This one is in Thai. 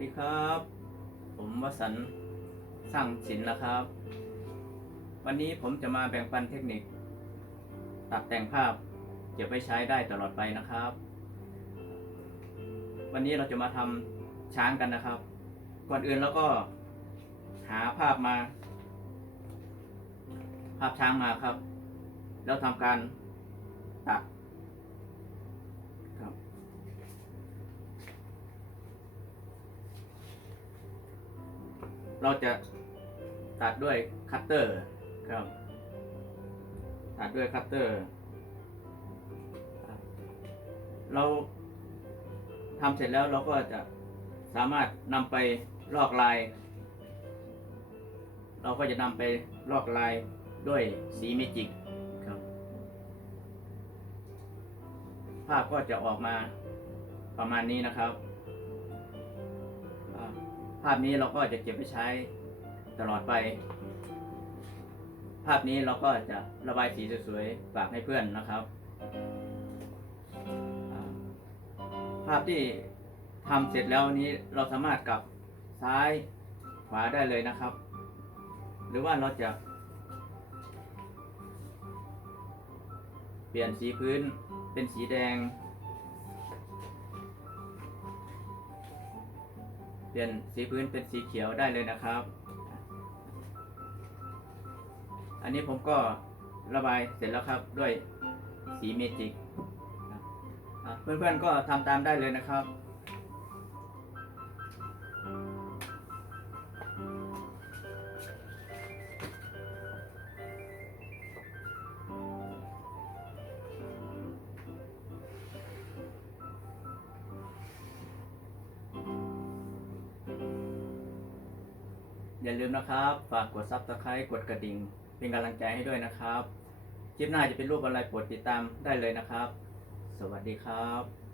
ดีครับ ผมวสันต์สร้างศิลป์นะครับ วันนี้ผมจะมาแบ่งปันเทคนิค ตัดแต่งภาพเก็บไว้ใช้ได้ตลอดไปนะครับ วันนี้เราจะมาทำช้างกันนะครับ ก่อนอื่นเราก็หาภาพมา ภาพช้างมาครับ แล้วทำการตัดครับ เราจะตัดด้วยคัตเตอร์ครับ ตัดด้วยคัตเตอร์ เราทำเสร็จแล้วเราก็จะสามารถนำไปลอกลาย เราก็จะนำไปลอกลายด้วยสีเมจิกครับ ภาพก็จะออกมาประมาณนี้นะครับ ภาพนี้เราก็จะเก็บไว้ใช้ตลอดไป ภาพนี้เราก็จะระบายสีสวยๆฝากให้เพื่อนนะครับ ภาพที่ทำเสร็จแล้วนี้เราสามารถกลับซ้ายขวาได้เลยนะครับ หรือว่าเราจะ เปลี่ยนสีพื้นเป็นสีแดง เปลี่ยนสีพื้นเป็นสีเขียวได้เลยนะครับ อันนี้ผมก็ระบายเสร็จแล้วครับด้วยสีเมจิก เพื่อนๆก็ทำตามได้เลยนะครับ อย่าลืมนะครับ ฝากกดซับสไครต์กดกระดิ่ง เป็นกำลังใจให้ด้วยนะครับ คลิปหน้าจะเป็นรูปอะไรโปรดติดตามได้เลยนะครับ สวัสดีครับ